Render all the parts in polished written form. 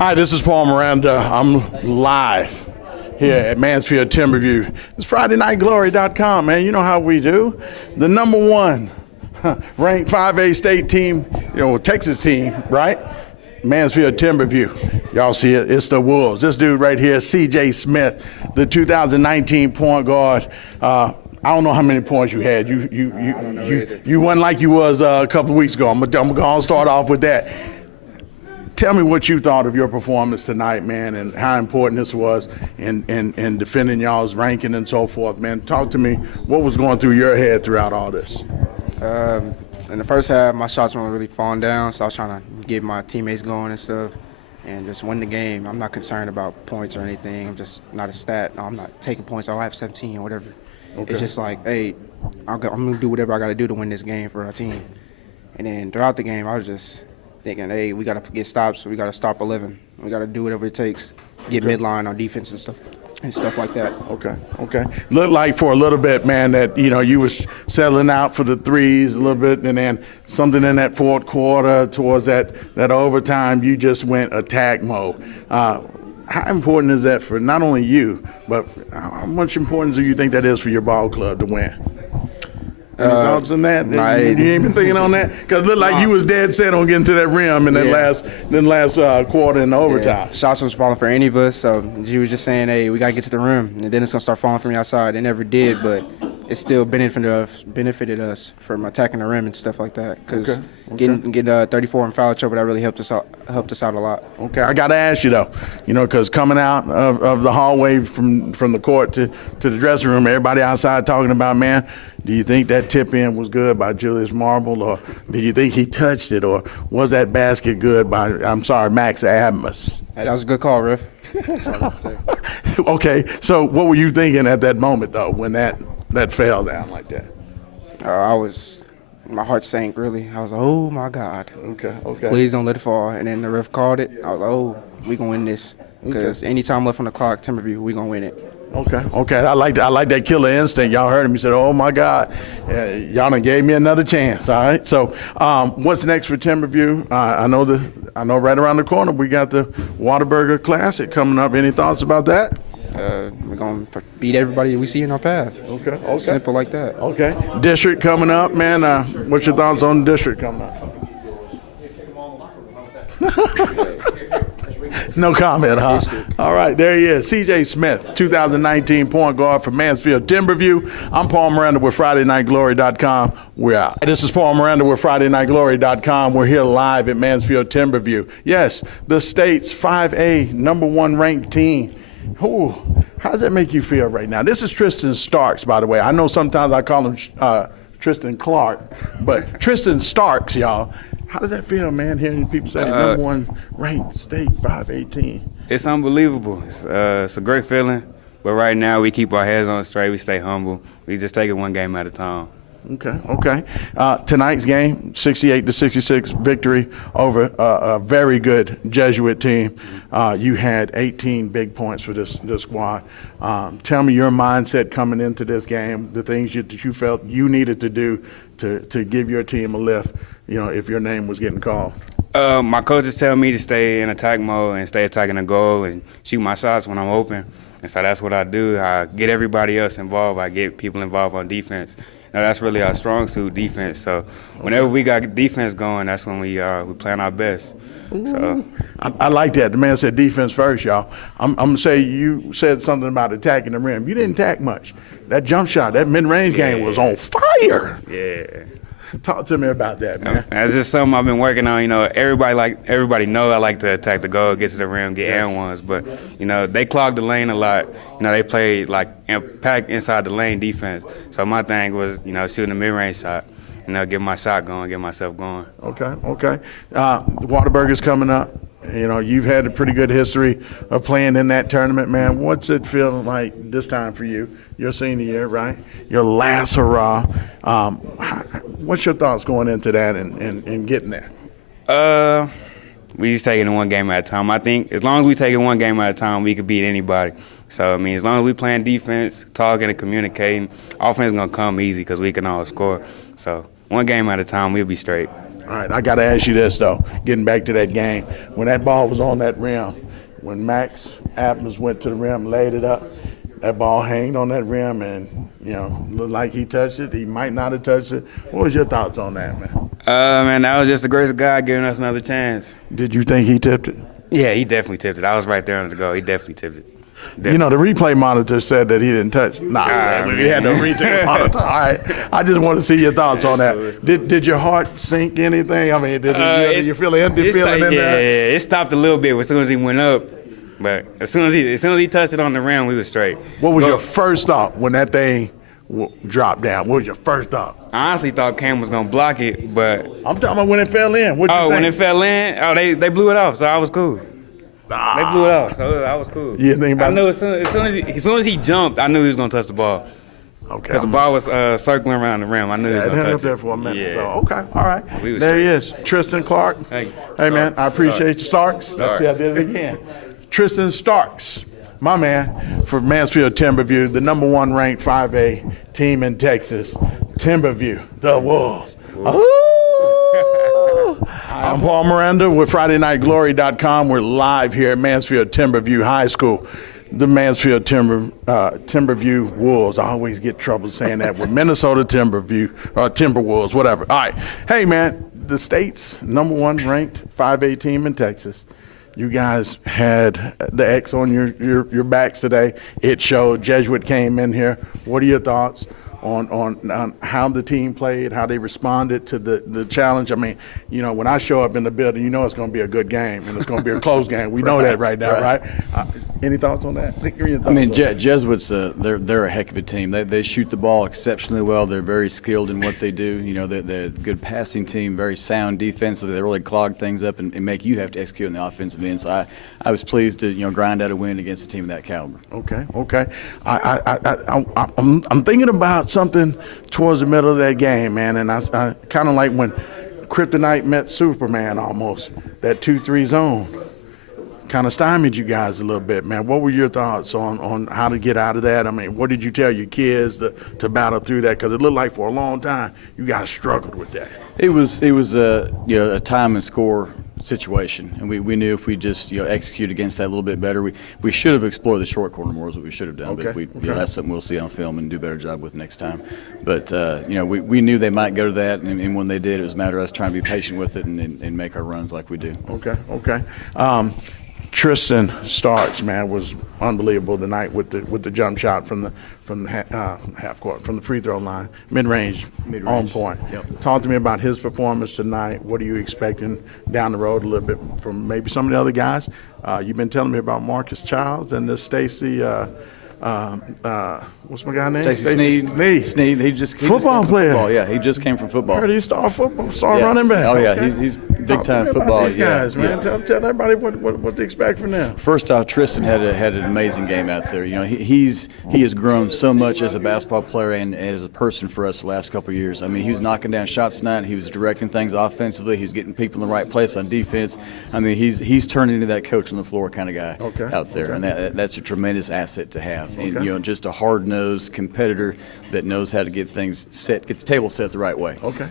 Hi, this is Paul Miranda. I'm live here at Mansfield Timberview. It's FridayNightGlory.com, man. You know how we do. The number one ranked 5A state team, Texas team, right? Mansfield Timberview. Y'all see it. It's the Wolves. This dude right here, C.J. Smith, the 2019 point guard. I don't know how many points you had. You wasn't like you was a couple of weeks ago. I'm gonna start off with that. Tell me what you thought of your performance tonight, man, and how important this was in defending y'all's ranking and so forth, man. Talk to me. What was going through your head throughout all this? In the first half, my shots weren't really falling down, so I was trying to get my teammates going and stuff and just win the game. I'm not concerned about points or anything. I'm just not a stat. No, I'm not taking points. I have 17 or whatever. Okay. It's just like, hey, I'm going to do whatever I got to do to win this game for our team. And then throughout the game, I was just thinking, hey, we got to get stops. We got to stop 11. We got to do whatever it takes, get midline on defense and stuff like that. Okay. Looked like for a little bit, man, that you was settling out for the threes a little bit, and then something in that fourth quarter towards that overtime, you just went attack mode. How important is that for not only you, but how much importance do you think that is for your ball club to win? Any thoughts on that? You ain't been thinking on that? Because it looked like you was dead set on getting to that rim in that last quarter in the overtime. Yeah. Shots was falling for any of us, so she was just saying, hey, we got to get to the rim, and then it's going to start falling from the outside. It never did, but it still benefited us from attacking the rim and stuff like that. Because getting 34 in foul trouble, that really helped us out a lot. Okay, I got to ask you, though, because coming out of the hallway from the court to the dressing room, everybody outside talking about, man, do you think that tip-in was good by Julius Marble, or did you think he touched it, or was that basket good by, Max Adams? Hey, that was a good call, Riff. That's all I have to say. Okay, so what were you thinking at that moment, though, when that fell down like that? My heart sank, really. I was like, oh, my God. Okay. Please don't let it fall. And then the ref called it. I was like, oh, we going to win this. Because any time left on the clock, Timberview, we going to win it. Okay. I like that killer instinct. Y'all heard him. He said, oh, my God. Y'all done gave me another chance, all right? So what's next for Timberview? I know right around the corner we got the Whataburger Classic coming up. Any thoughts about that? We're going to beat everybody we see in our path. Okay. Simple like that. Okay. District coming up, man. What's your thoughts on the district coming up? No comment, huh? All right, there he is. C.J. Smith, 2019 point guard for Mansfield Timberview. I'm Paul Miranda with FridayNightGlory.com. We're out. This is Paul Miranda with FridayNightGlory.com. We're here live at Mansfield Timberview. Yes, the state's 5A number one ranked team. Ooh, how does that make you feel right now? This is Tristan Starks, by the way. I know sometimes I call him Tristan Clark, but Tristan Starks, y'all. How does that feel, man, hearing people say the number one ranked state 518? It's unbelievable. It's a great feeling. But right now, we keep our heads on straight. We stay humble. We just take it one game at a time. Okay. Tonight's game, 68-66 victory over a very good Jesuit team. You had 18 big points for this squad. Tell me your mindset coming into this game, the things that you felt you needed to do to give your team a lift, if your name was getting called. My coaches tell me to stay in attack mode and stay attacking the goal and shoot my shots when I'm open. And so that's what I do. I get everybody else involved. I get people involved on defense. Now, that's really our strong suit, defense. So whenever we got defense going, that's when we playing our best. So I like that. The man said defense first, y'all. I'm going to say you said something about attacking the rim. You didn't attack much. That jump shot, that mid-range game was on fire. Yeah. Talk to me about that, man. That's just something I've been working on. Everybody know I like to attack the goal, get to the rim, get and ones. But they clog the lane a lot. They play pack inside the lane defense. So my thing was shooting a mid-range shot. Get my shot going, get myself going. Okay. Whataburger's coming up. You've had a pretty good history of playing in that tournament, man. What's it feel like this time for you? Your senior year, right? Your last hurrah. What's your thoughts going into that and getting there? We just taking it one game at a time. I think as long as we take it one game at a time, we could beat anybody. So, as long as we playing defense, talking and communicating, offense is going to come easy because we can all score. So, one game at a time, we'll be straight. All right, I got to ask you this, though, getting back to that game. When that ball was on that rim, when Max Adams went to the rim, laid it up, that ball hanged on that rim and, looked like he touched it. He might not have touched it. What was your thoughts on that, man? Man, that was just the grace of God giving us another chance. Did you think he tipped it? Yeah, he definitely tipped it. I was right there on the goal. He definitely tipped it. The replay monitor said that he didn't touch it. Nah, we had no replay monitor. All right. I just want to see your thoughts on that. Did your heart sink anything? I mean, did you feel an empty feeling in there? Yeah, it stopped a little bit as soon as he went up. But as soon as he touched it on the rim, we was straight. What was your first thought when that thing dropped down? What was your first thought? I honestly thought Cam was going to block it, but... I'm talking about when it fell in. What'd you think? When it fell in? They blew it off, so I was cool. They blew it off, so I was cool. You didn't think about I knew as soon as he jumped, I knew he was going to touch the ball. Okay. Because the ball was circling around the rim. I knew he was going to touch it. Up there for a minute. Yeah. So, okay, all right. We was there straight. he is, Tristan Clark. Hey, man, I appreciate you, Starks. Starks. Let's see, I did it again. Tristan Starks, my man, for Mansfield Timberview, the #1 ranked 5A team in Texas, Timberview, the Wolves. I'm Paul Miranda with FridayNightGlory.com. We're live here at Mansfield Timberview High School. The Mansfield Timberview Wolves. I always get trouble saying that with Minnesota Timberview or Timberwolves, whatever. All right. Hey, man, the state's #1 ranked 5A team in Texas. You guys had the X on your backs today. It showed. Jesuit came in here. What are your thoughts on how the team played, how they responded to the challenge? I mean, when I show up in the building, it's going to be a good game and it's going to be a close game. We know that right now, right? Any thoughts on that? Jesuits, they're a heck of a team. They shoot the ball exceptionally well. They're very skilled in what they do. They're a good passing team, very sound defensively. They really clog things up and make you have to execute on the offensive end. So I was pleased to grind out a win against a team of that caliber. Okay. I'm thinking about something towards the middle of that game, man, and I kind of like when Kryptonite met Superman almost, that 2-3 zone. Kind of stymied you guys a little bit, man. What were your thoughts on how to get out of that? I mean, what did you tell your kids to battle through that? Because it looked like for a long time you guys struggled with that. It was a time and score situation, and we knew if we just execute against that a little bit better, we should have explored the short corner more is what we should have done. Okay. But that's something we'll see on film and do a better job with next time. But we knew they might go to that, and when they did, it was a matter of us trying to be patient with it and make our runs like we do. Okay. Tristan Starks, man, was unbelievable tonight with the jump shot from the half court, from the free throw line, mid-range, on point. Yep. Talk to me about his performance tonight. What are you expecting down the road a little bit from maybe some of the other guys? You've been telling me about Marcus Childs and this Stacy. What's my guy's name? Stacy Sneed. He just football player. Football. Yeah, he just came from football. I heard he started football, running back. Oh yeah, Okay. he's big time football. These guys, man. Tell everybody what to expect from them. First off, Tristan had an amazing game out there. He has grown so much as a basketball player and as a person for us the last couple of years. I mean, he was knocking down shots tonight. He was directing things offensively. He was getting people in the right place on defense. I mean, he's turned into that coach on the floor kind of guy out there, and that's a tremendous asset to have. And just a hard-nosed competitor that knows how to get things set, get the table set the right way. Okay.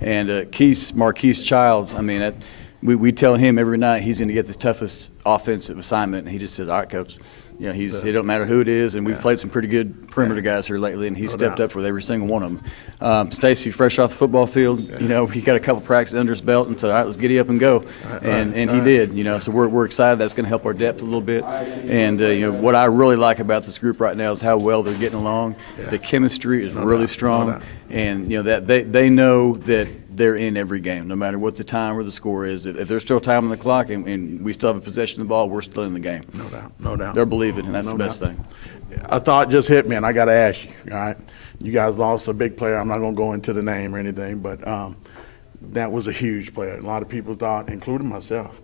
And Marquise Childs, I mean, we tell him every night he's going to get the toughest offensive assignment, and he just says, "All right, coach." It don't matter who it is, and we've played some pretty good perimeter guys here lately, and he stepped up with every single one of them. Stacy, fresh off the football field, he got a couple practices under his belt and said, "All right, let's giddy up and go," and he did. So we're excited. That's going to help our depth a little bit. And what I really like about this group right now is how well they're getting along. The chemistry is really strong, and that they know that they're in every game, no matter what the time or the score is. If there's still time on the clock and we still have a possession of the ball, we're still in the game. No doubt. They're believing, and that's the best thing. A thought just hit me, and I got to ask you, all right? You guys lost a big player. I'm not going to go into the name or anything, but that was a huge player. A lot of people thought, including myself,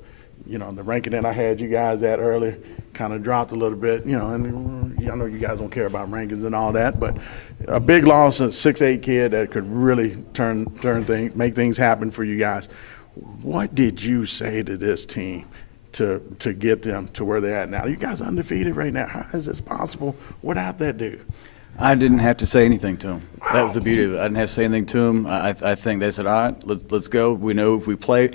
the ranking that I had you guys at earlier kind of dropped a little bit, and I know you guys don't care about rankings and all that, but a big loss, a 6'8" kid that could really turn things, make things happen for you guys. What did you say to this team to get them to where they're at now? You guys are undefeated right now. How is this possible without that dude? I didn't have to say anything to him. That was the beauty of it. I didn't have to say anything to him. I think they said, all right, let's go. We know if we play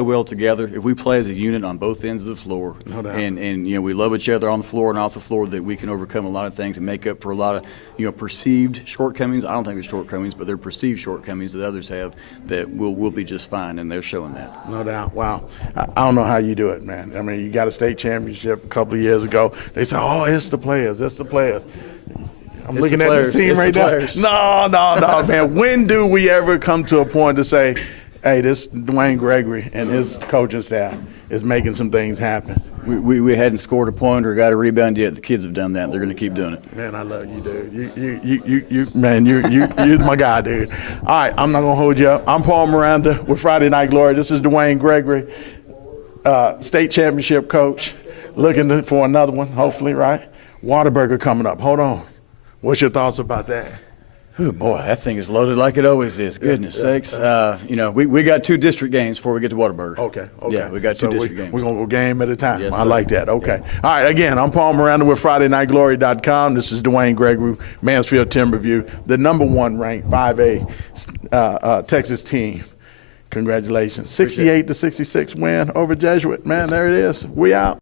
well together, if we play as a unit on both ends of the floor, No doubt. and you know, we love each other on the floor and off the floor, that we can overcome a lot of things and make up for a lot of, you know, perceived shortcomings. I don't think they're shortcomings, but they're perceived shortcomings that others have, that we'll be just fine, and they're showing that. No doubt. Wow. I don't know how you do it, man. I mean, you got a state championship a couple of years ago. They said, oh, it's the players. It's the players. I'm It's looking the at this players. team It's right the now. players. No, man. When do we ever come to a point to say, hey, this Duane Gregory and his coaching staff is making some things happen? We hadn't scored a point or got a rebound yet. The kids have done that. They're going to keep doing it. Man, I love you, dude. Man, you're my guy, dude. All right, I'm not gonna hold you up. I'm Paul Miranda with Friday Night Glory. This is Duane Gregory, state championship coach, looking for another one, hopefully, right? Whataburger coming up. Hold on. What's your thoughts about that? Oh boy, that thing is loaded like it always is. Goodness sakes. You know, we got 2 district games before we get to Whataburger. Okay. Yeah, we got 2 district games. We're going to go game at a time. Yes, I sir. like that. Okay. All right, again, I'm Paul Miranda with FridayNightGlory.com. This is Duane Gregory, Mansfield Timberview, the #1 ranked 5A Texas team. Congratulations. 68-66 win over Jesuit. Man, there it is. We out.